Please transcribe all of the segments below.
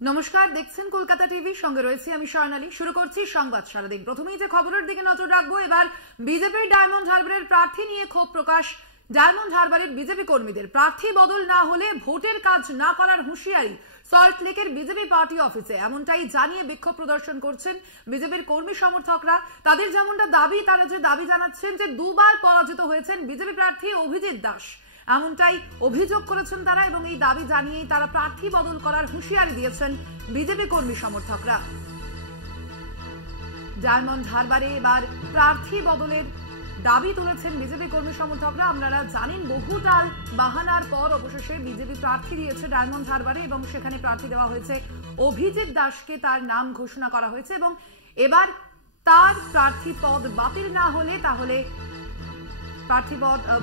নমস্কার, দেখছেন কলকাতা টিভি, সঙ্গে রয়েছে আমি স্বর্ণালী। শুরু করছি সংবাদ সারাদিন। প্রথমেই যে খবরের দিকে নজর রাখবো, এবার বিজেপির ডায়মন্ড হারবারের প্রার্থী নিয়ে ক্ষোভ প্রকাশ ডায়মন্ড হারবারের বিজেপি কর্মীদের। প্রার্থী বদল না হলে ভোটের কাজ না করার হুঁশিয়ারি সল্টলেকের বিজেপি পার্টি অফিসে, এমনটাই জানিয়ে বিক্ষোভ প্রদর্শন করছেন বিজেপির কর্মী সমর্থকরা। তাদের যেমনটা দাবি, তারা যে দাবি জানাচ্ছেন যে দুবার পরাজিত হয়েছেন বিজেপি প্রার্থী অভিজিৎ দাস, এমনটাই অভিযোগ করেছেন তারা, এবং এই দাবি জানিয়েই তারা প্রার্থী বদল করার হুঁশিয়ারি দিয়েছেন বিজেপি কর্মী সমর্থকরা। ডায়মন্ড হারবারে এবার প্রার্থী বদলের দাবি তুলেছেন বিজেপি কর্মী সমর্থকরা। আপনারা জানেন, বহুটাল বাহানার পর অবশেষে বিজেপি প্রার্থী দিয়েছে ডায়মন্ড হারবারে, এবং সেখানে প্রার্থী দেওয়া হয়েছে অভিজিৎ দাসকে। তার নাম ঘোষণা করা হয়েছে এবং এবার তার প্রার্থী পদ বাতিল না হলে, তাহলে প্রার্থী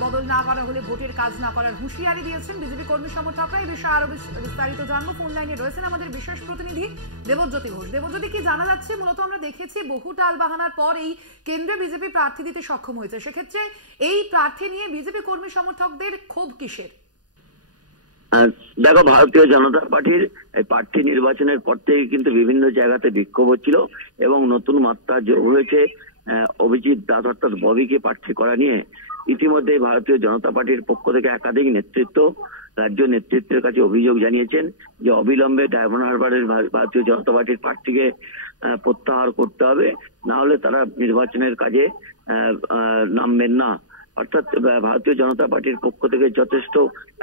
বদল না করা হলে ভোটের কাজ না করার হুঁশিয়ারি দিয়েছেন বিজেপি কর্মী সমর্থকরা। এই বিষয়ে আরো বিস্তারিত জানবো। ফোন লাইনে রয়েছেন আমাদের বিশেষ প্রতিনিধি দেবজ্যোতি ঘোষ। দেবজ্যোতি, কি জানা যাচ্ছে? মূলত আমরা দেখেছি বহু টাল বাহানার পর এই কেন্দ্রে বিজেপি প্রার্থী দিতে সক্ষম হয়েছে, সেক্ষেত্রে এই প্রার্থী নিয়ে বিজেপি কর্মী সমর্থকদের ক্ষোভ কিসের? দেখো, ভারতীয় জনতা পার্টির এই প্রার্থী নির্বাচনের পর থেকে কিন্তু বিভিন্ন জায়গাতে বিক্ষোভ হচ্ছিল এবং নতুন মাত্রা যোগ হয়েছে অভিজিৎ দাস অর্থাৎ ববিকে প্রার্থী করা নিয়ে। ইতিমধ্যে ভারতীয় জনতা পার্টির পক্ষ থেকে একাধিক নেতৃত্ব রাজ্য নেতৃত্বের কাছে অভিযোগ জানিয়েছেন যে অবিলম্বে ডায়মন্ড হারবারের ভারতীয় জনতা পার্টির প্রার্থীকে প্রত্যাহার করতে হবে, না হলে তারা নির্বাচনের কাজে নামবেন না। অর্থাৎ ভারতীয় জনতা পার্টির পক্ষ থেকে যথেষ্ট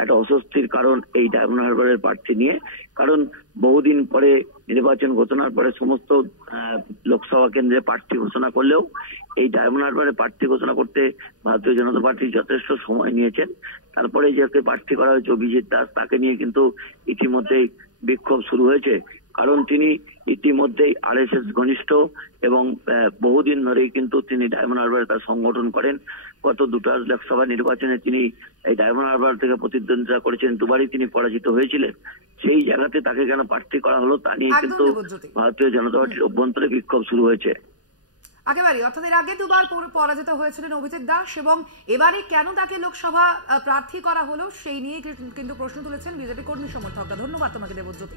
একটা অস্বস্তির কারণ এই ডায়মন্ড হারবারের প্রার্থী নিয়ে। কারণ বহুদিন পরে নির্বাচন ঘোষণার পরে সমস্ত লোকসভা কেন্দ্রে প্রার্থী ঘোষণা করলেও এই ডায়মন্ড হারবারের প্রার্থী ঘোষণা করতে ভারতীয় জনতা পার্টি যথেষ্ট সময় নিয়েছেন। তারপরে যাকে প্রার্থী করা হয়েছে অভিজিৎ দাস, তাকে নিয়ে কিন্তু ইতিমধ্যেই বিক্ষোভ শুরু হয়েছে। কারণ তিনি ইতিমধ্যেই আরএসএস ঘনিষ্ঠ এবং বহুদিন ধরেই কিন্তু তিনি ডায়মন্ড হারবারে তার সংগঠন করেন। গত দুটো লোকসভা নির্বাচনে তিনি এই ডায়মন্ড হারবার থেকে প্রতিদ্বন্দ্বিতা করেছেন, দুবারই তিনি পরাজিত হয়েছিলেন। সেই জায়গাতে তাকে কেন প্রার্থী করা হলো তা নিয়ে কিন্তু ভারতীয় জনতা পার্টির অভ্যন্তরে বিক্ষোভ শুরু হয়েছে। একেবারে, অর্থাৎ এর আগে দুবার পরাজিত হয়েছিলেন অভিজিৎ দাস, এবং এবারে কেন তাকে লোকসভা প্রার্থী করা হলো সেই নিয়ে কিন্তু প্রশ্ন তুলেছেন বিজেপি কর্মী সমর্থকরা। ধন্যবাদ তোমাকে দেবজ্যোতি।